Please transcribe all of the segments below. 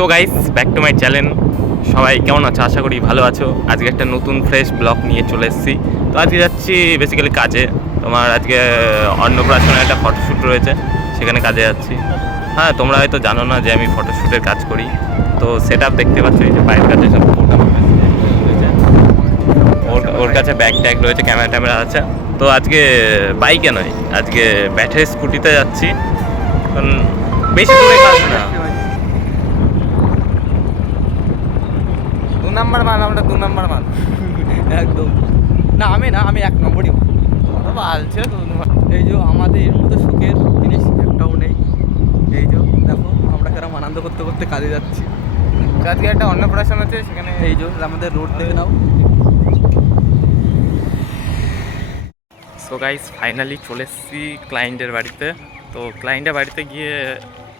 So guys, back to my channel. সবাই কেমন আছো? আশা করি ভালো আছো। আজকে একটা নতুন ফ্রেশ ব্লগ নিয়ে চলে এসেছি। তো আজকে যাচ্ছি বেসিক্যালি কাজে। তোমার আজকে অন্নপ্রাশনের একটা ফটোশ্যুট রয়েছে, সেখানে কাজে যাচ্ছি। হ্যাঁ, তোমরা হয়তো জানো না যে আমি ফটোশ্যুটের কাজ করি। তো সেট আপ দেখতে পাচ্ছ, এই যে বাইরের কাছে সব ওর কাছে ব্যাগ ট্যাগ রয়েছে, ক্যামেরা ট্যামেরা আছে। তো আজকে বাইকে নয়, আজকে ব্যাটারি স্কুটিতে যাচ্ছি। কারণ বেশি দূরে কাজ না। নাম্বার মাল, আমরা 2 নাম্বার মাল একদম। না আমি 1 নম্বরই মাল বালছে। এই যে আমাদের এর মধ্যে সুখের জিনিস একটাও নেই। এই যে দেখো আমরা কেরম আনন্দ করতে করতে কাজে যাচ্ছি। আজকে একটা অন্নপ্রাশন আছে, সেখানে এই যে আমাদের রোড দেখে নাও। সো গাইস, ফাইনালি চলে এসেছি ক্লায়েন্টের বাড়িতে। তো ক্লায়েন্টের বাড়িতে গিয়ে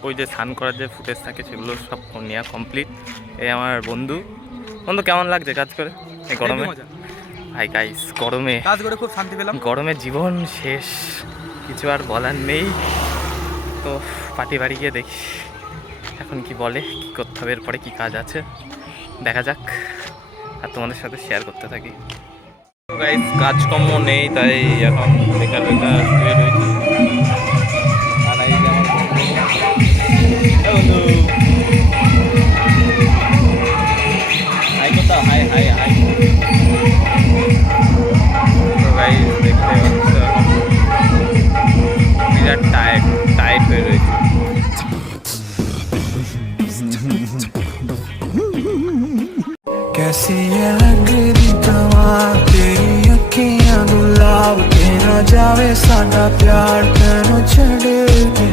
ওই যে স্নান করার যে ফুটেজ থাকে সেগুলো সব নেওয়া কমপ্লিট। এই আমার বন্ধু কেমন লাগছে কাজ করে এই গরমে? ভাই গাইস, গরমে কাজ করে খুব শান্তি পেলাম। গরমে জীবন শেষ, কিছু আর বলার নেই। তো পার্টি বাড়ি গিয়ে দেখি এখন কি বলে, কি করতে হবে, এরপরে কি কাজ আছে দেখা যাক, আর তোমাদের সাথে শেয়ার করতে থাকি। গাইস, কাজকর্ম নেই, তাই এখন বেকার বেকার শুয়ে রয়েছি। আর এই যে আমার বন্ধু, হাই কথা, হাই হাই হাই। তো গাইস, দেখতে পাচ্ছ এখন বিরাট টাইট হয়ে রয়েছে। कैसी ये लग रही कमाल तेरी अखियां गुलाब के ना जावे साडा प्यार तेनों छड़ के